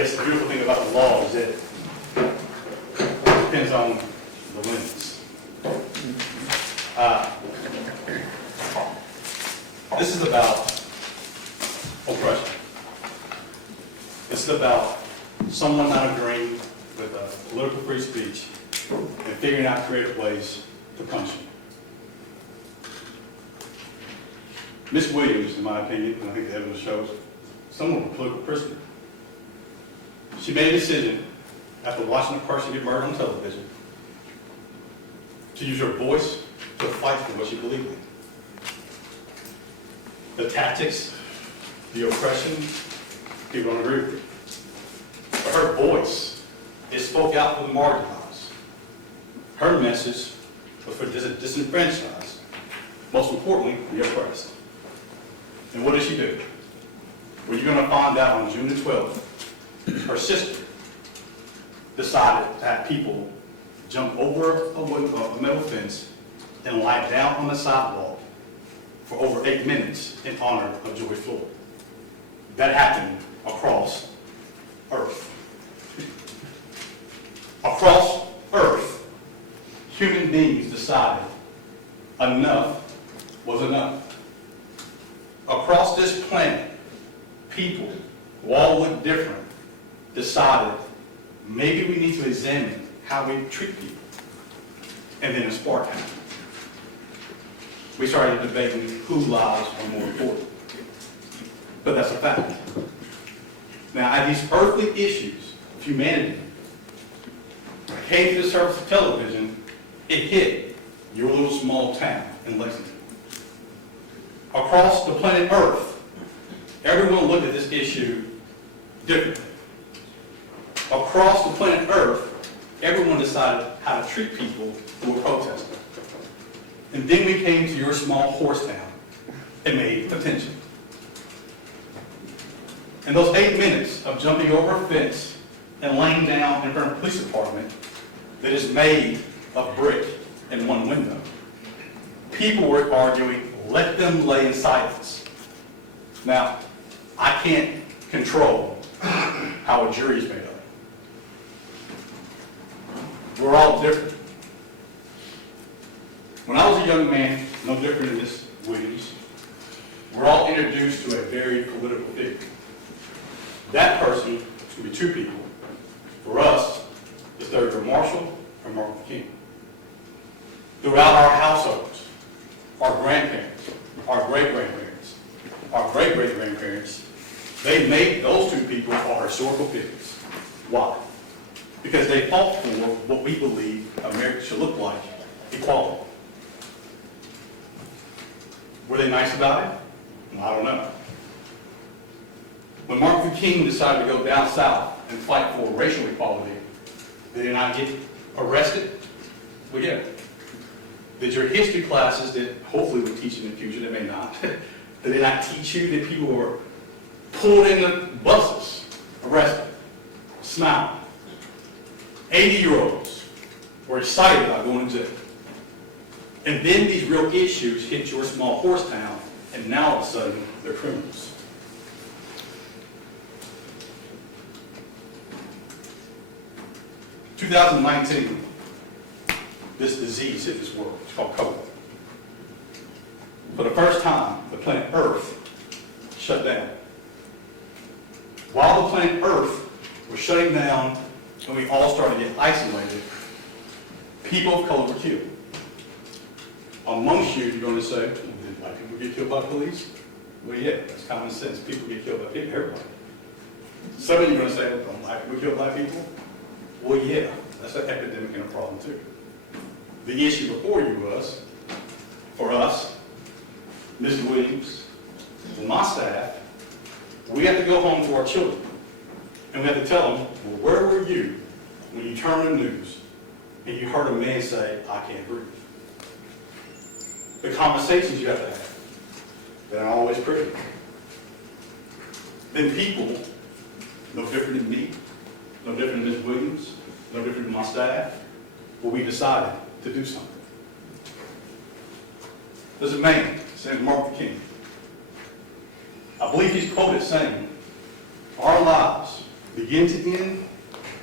guess the beautiful thing about the law is that it depends on the lens. This is about oppression. This is about someone not agreeing with political free speech and figuring out creative ways to punish you. Ms. Williams, in my opinion, and I think the evidence shows, someone was a political prisoner. She made a decision after watching a person get murdered on television to use her voice to fight for what she believed in. The tactics, the oppression, people don't agree with it. But her voice, it spoke out for the marginalized. Her message was for the disenfranchised. Most importantly, the oppressed. And what did she do? Well, you're going to find out on June the 12th, her sister decided to have people jump over a metal fence and lie down on the sidewalk for over 8 minutes in honor of George Floyd. That happened across Earth. Across Earth, human beings decided enough was enough. Across this planet, people who all look different decided maybe we need to examine how we treat people. And then a spark happened. We started debating whose lives are more important. But that's a fact. Now, as these earthly issues of humanity came to the surface of television, it hit your little small town in Lexington. Across the planet Earth, everyone looked at this issue differently. Across the planet Earth, everyone decided how to treat people who were protesting. And then we came to your small horse town and made attention. And those 8 minutes of jumping over a fence and laying down in front of a police department that is made of brick and one window, people were arguing, let them lay in silence. Now, I can't control how a jury is made up. We're all different. When I was a young man, no different than Ms. Williams, we're all introduced to a very political figure. That person could be two people. For us, it's Thurgood Marshall or Martin Luther King. Throughout our households, our grandparents, our great-grandparents, our great-great-grandparents, they made those two people our historical figures. Why? Because they fought for what we believe America should look like, equality. Were they nice about it? Well, I don't know. When Martin Luther King decided to go down south and fight for racial equality, did he not get arrested? Well, yeah. Did your history classes that hopefully we teach in the future, that may not, did they not teach you that people were pulled into buses, arrested, smiling? 80-year-olds were excited about going to jail. And then these real issues hit your small horse town, and now all of a sudden, they're criminals. In 2019, this disease hit this world. It's called COVID. For the first time, the planet Earth shut down. While the planet Earth was shutting down and we all started to get isolated, people of color were killed. Amongst you, you're going to say, did white people get killed by police? Well, yeah, that's common sense. People get killed by people, everybody. Some of you are going to say, don't black people kill black people? Well, yeah, that's an epidemic and a problem too. The issue before you was, for us, Ms. Williams, and my staff, we have to go home to our children and we have to tell them, well, where were you when you turned on the news and you heard a man say, I can't breathe? The conversations you have to have, that aren't always pretty. Then people, no different than me, no different than Ms. Williams, no different than my staff, well, we decided to do something. There's a man, his name is Martin Luther King. I believe he's quoted saying, our lives begin to end,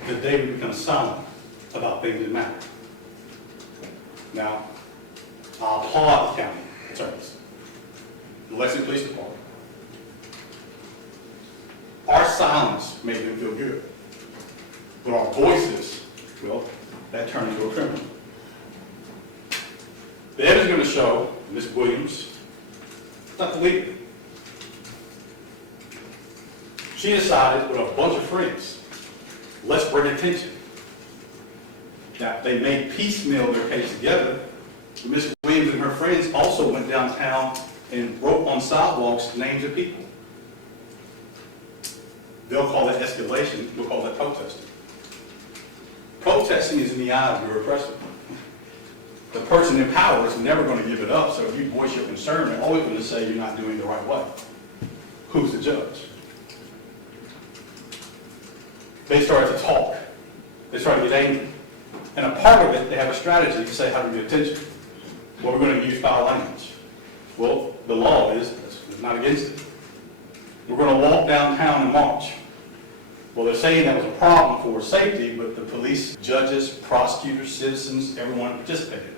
the day we become silent about things that matter. Now, I applaud the county attorneys, the Lexington Police Department. Our silence made them feel good. But our voices, well, that turned into a criminal. The evidence is going to show Ms. Williams not the leader. She decided with a bunch of friends, let's bring attention. Now, they made piecemeal their case together. Ms. Williams and her friends also went downtown and wrote on sidewalks names of people. They'll call that escalation, we'll call that protesting. Protesting is in the eye of your oppressor. The person in power is never going to give it up, so if you voice your concern, they're always going to say you're not doing it the right way. Who's the judge? They started to talk. They started to get angry. And a part of it, they have a strategy to say how to get attention. Well, we're going to use foul language. Well, the law is not against it. We're going to walk downtown and march. Well, they're saying that was a problem for safety, but the police, judges, prosecutors, citizens, everyone participated in it.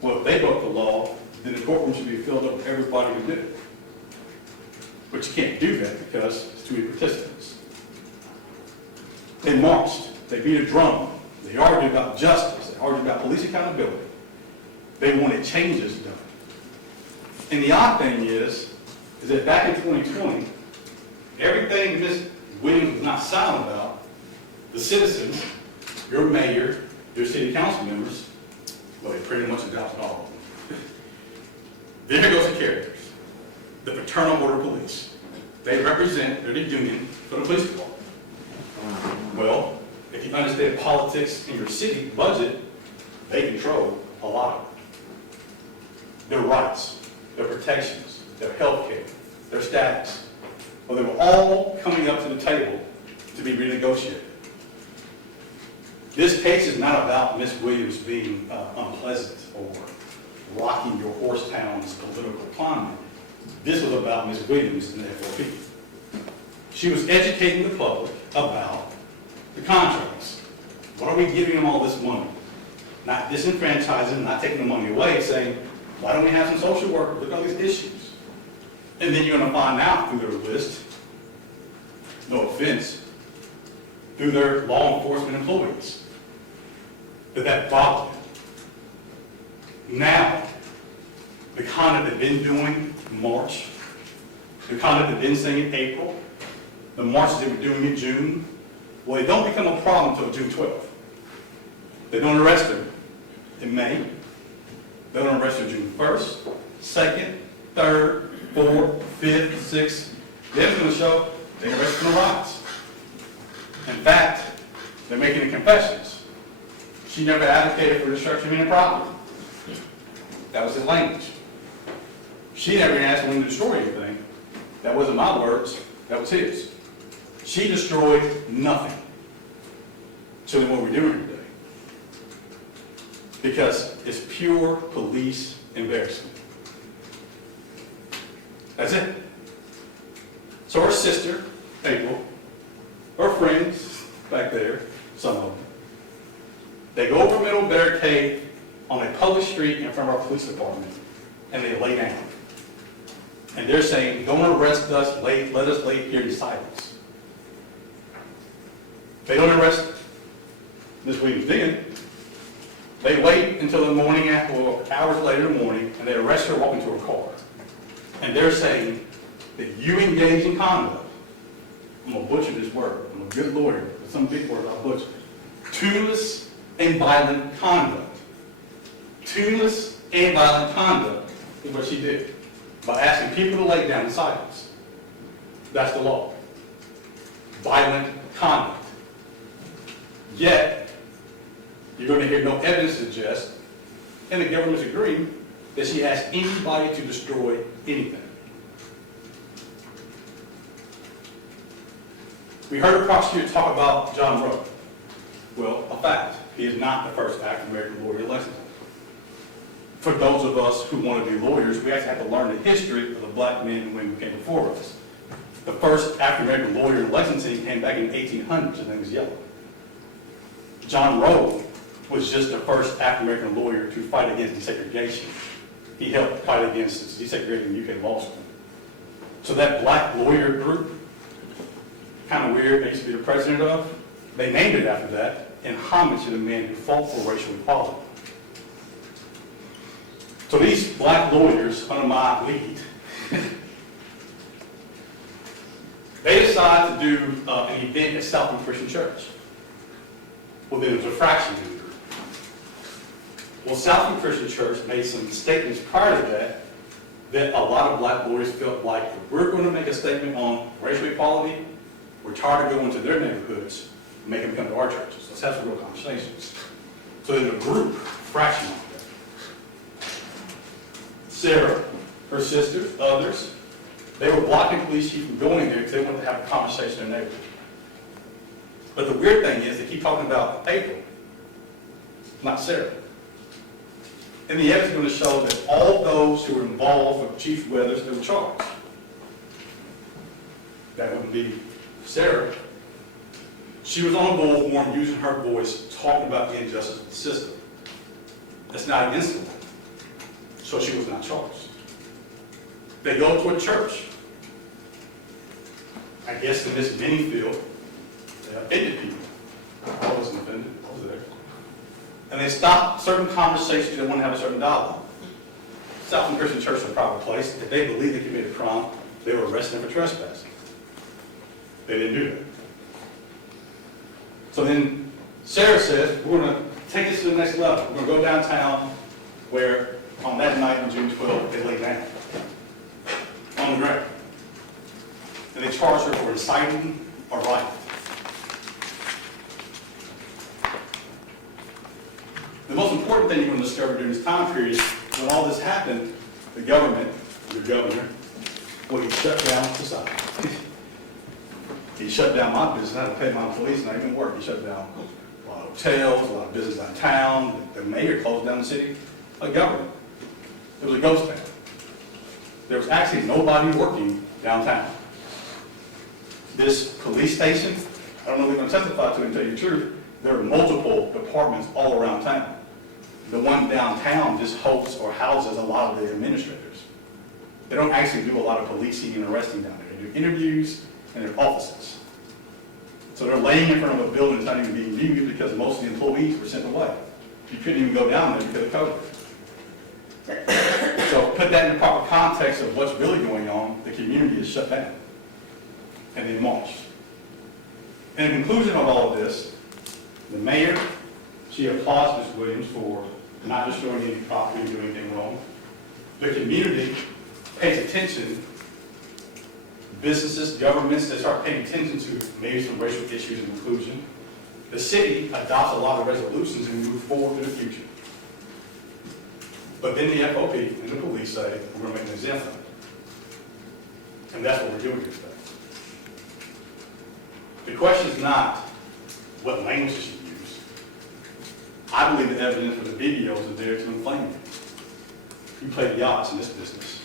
Well, if they broke the law, then the courtroom should be filled up with everybody who did it. But you can't do that because it's too many participants. They marched. They beat a drum. They argued about justice. They argued about police accountability. They wanted changes done. And the odd thing is that back in 2020, everything Ms. Williams was not silent about, the citizens, your mayor, your city council members, well, they pretty much adopted all of them. There goes the characters. The Fraternal Order Police. They represent, they're the union for the police department. Well, if you understand politics in your city budget, they control a lot of it. Their rights, their protections, their health care, their status. Well, they were all coming up to the table to be renegotiated. This case is not about Ms. Williams being unpleasant or rocking your horse town's political climate. This was about Ms. Williams and the FOP. She was educating the public about the contracts. What are we giving them all this money? Not disenfranchising, not taking the money away, saying, why don't we have some social workers look at all these issues? And then you're going to find out through their list, no offense, through their law enforcement employees, that bothered them. Now, the conduct they've been doing in March, the conduct they've been saying in April, the marches they were doing in June, well, they don't become a problem until June 12th. They don't arrest them in May. They don't arrest her June 1st, 2nd, 3rd, 4th, 5th, 6th. They're going to show they arrested the riots. In fact, they're making the confessions. She never advocated for destruction of any property. That was his language. She never even asked him to destroy anything. That wasn't my words. That was his. She destroyed nothing. So then what we're doing today. Because it's pure police embarrassment. That's it. So her sister, April, her friends back there, some of them, they go over a middle barricade on a public street in front of our police department, and they lay down. And they're saying, don't arrest us, let us lay here in silence. They don't arrest Ms. Williams then. They wait until the morning after, or hours later in the morning, and they arrest her walking to her car. And they're saying that you engage in conduct. I'm going to butcher this word. I'm a good lawyer, but some big words I'll butcher. Tuneless and violent conduct. Tuneless and violent conduct is what she did by asking people to lay down in silence. That's the law. Violent conduct. Yet, you're going to hear no evidence to suggest, and the government's agreeing, that she asked anybody to destroy anything. We heard a prosecutor talk about John Rowe. Well, a fact. He is not the first African-American lawyer in Lexington. For those of us who want to be lawyers, we actually have to learn the history of the black men and women who came before us. The first African-American lawyer in Lexington came back in the 1800s. His name was Yellow. John Rowe was just the first African-American lawyer to fight against desegregation. He helped fight against desegregation in UK law school. So that black lawyer group, kind of weird, they used to be the president of, they named it after that in homage to the men who fought for racial equality. So these black lawyers, under my lead, they decided to do an event at Southern Christian Church. Well, then it was a fraction of the group. Well, Southern Christian Church made some statements prior to that a lot of black lawyers felt like if we're going to make a statement on racial equality, we're tired of going to their neighborhoods and make them come to our churches. Let's have some real conversations. So then a group, fraction of that. Sarah, her sisters, others, they were blocking police chief from going there because they wanted to have a conversation in their neighborhood. But the weird thing is they keep talking about April, not Sarah. And the evidence is going to show that all those who were involved with Chief Weathers, they were charged. That wouldn't be Sarah. She was on a bullhorn using her voice, talking about the injustice of the system. That's not an incident. So she was not charged. They go to a church. I guess in this Minniefield, they offended people. I wasn't offended. I was there. And they stopped certain conversations. They want to have a certain dialogue. Southern Christian Church is a proper place. If they believe they committed a crime, they were arrested for trespassing. They didn't do that. So then Sarah says, we're going to take this to the next level. We're going to go downtown where on that night on June 12th, they lay down on the ground. And they charged her for inciting a riot. The most important thing you're going to discover during this time period, when all this happened, the governor, well, he shut down society. He shut down my business. I had to pay my employees and I even work. He shut down a lot of hotels, a lot of business downtown. The mayor closed down the city. A government. It was a ghost town. There was actually nobody working downtown. This police station, I don't know if they're going to testify to it and tell you the truth, there are multiple departments all around town. The one downtown just hosts or houses a lot of the administrators. They don't actually do a lot of policing and arresting down there. They do interviews and their offices. So they're laying in front of a building that's not even being used because most of the employees were sent away. You couldn't even go down there because of COVID. So put that in the proper context of what's really going on, the community is shut down. And they marched. In conclusion of all of this, the mayor, she applauds Ms. Williams for not destroying any property and doing anything wrong. The community pays attention. Businesses, governments, they start paying attention to maybe some racial issues and inclusion. The city adopts a lot of resolutions and we move forward to the future. But then the FOP and the police say, we're going to make an exemption. And that's what we're doing here today. The question is not what language you should use. I believe the evidence for the videos is there to inflame you. You play the odds in this business.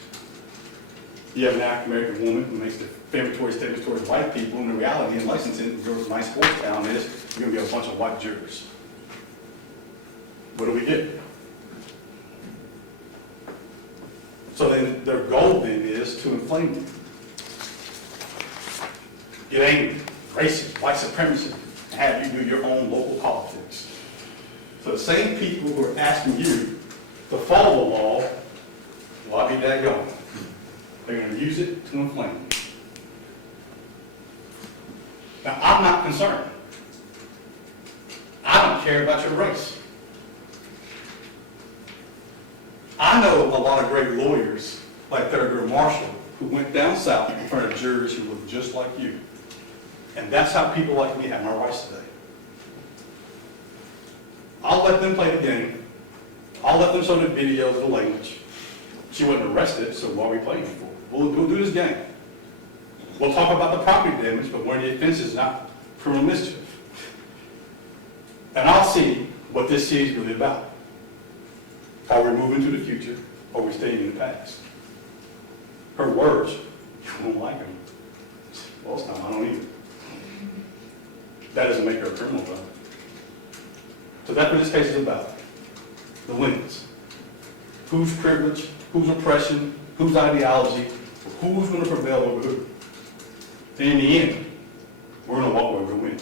You have an African-American woman who makes defamatory statements towards white people, and the reality in Lexington, there was a nice sports town, is you're going to get a bunch of white jurors. What do we do? So then their goal then is to inflame you. Get angry, racist, white supremacy, and have you do your own local politics. So the same people who are asking you to follow the law, well, I'll be that going. They're going to use it to inflame you. Now, I'm not concerned. I don't care about your race. I know a lot of great lawyers, like Thurgood Marshall, who went down south in front of jurors who look just like you. And that's how people like me have my rights today. I'll let them play the game. I'll let them show the videos of the language. She wasn't arrested, so why are we playing it for? We'll do this game. We'll talk about the property damage, but where the offense is not criminal mischief. And I'll see what this city is really about. Are we moving to the future, or are we staying in the past? Her words, you won't like them. Well, it's not, I don't either. That doesn't make her a criminal, though. So that's what this case is about. The wins. Whose privilege, whose oppression, whose ideology, who's going to prevail over who. And in the end, we're going to walk away with a win.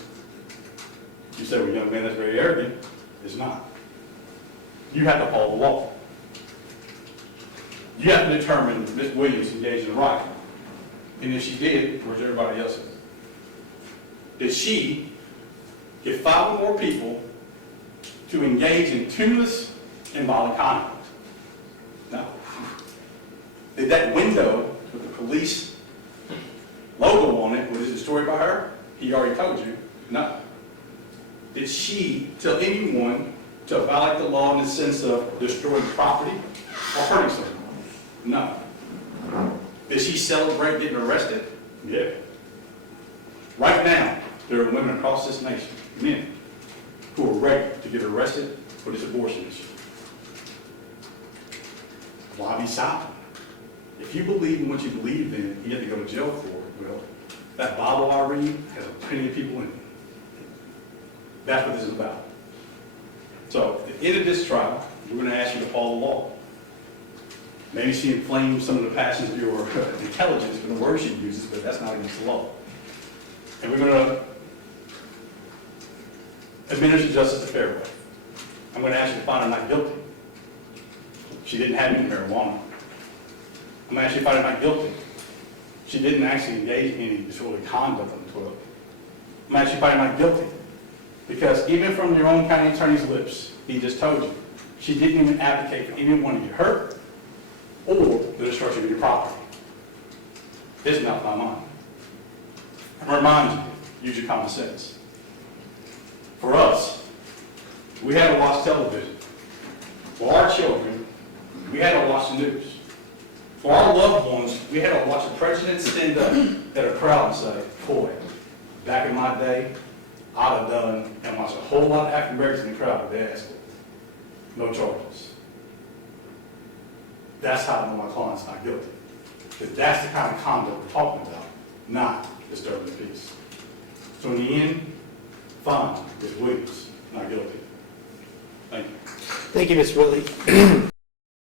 You say, well, young man, that's very arrogant. It's not. You have to follow the law. You have to determine if Ms. Williams engaged in a riot. And if she did, where's everybody else? Did she get 5 or more people to engage in tuneless and violent conduct? No. Did that window with the police logo on it, was it destroyed by her? He already told you. No. Did she tell anyone to violate the law in the sense of destroying property or hurting someone? No. Did she celebrate getting arrested? Yeah. Right now, there are women across this nation, men, who are ready to get arrested for this abortion issue. Why be silent? If you believe in what you believe in, you have to go to jail for it. Well, that Bible I read has plenty of people in it. That's what this is about. So, at the end of this trial, we're going to ask you to follow the law. Maybe she inflamed some of the passions of your intelligence from the words she uses, but that's not against the law. And we're going to administer justice the fair way. I'm going to ask you to find her not guilty. She didn't have any marijuana. I'm going to ask you to find her not guilty. She didn't actually engage in any disorderly conduct on the toilet. I'm going to ask you to find her not guilty. Because even from your own county attorney's lips, he just told you, she didn't even advocate for anyone to get hurt or the destruction of your property. It's not my mind. I remind you, use your common sense. For us, we had to watch television. For our children, we had to watch the news. For our loved ones, we had to watch a president stand up at a crowd and say, boy, back in my day, I'd have done and watched a whole lot of African Americans in the crowd with their ass. No charges. That's how I know my client's not guilty. Because that's the kind of conduct we're talking about, not disturbing the peace. So in the end, fine, Ms. Williams, not guilty. Thank you. Thank you, Ms. Willie.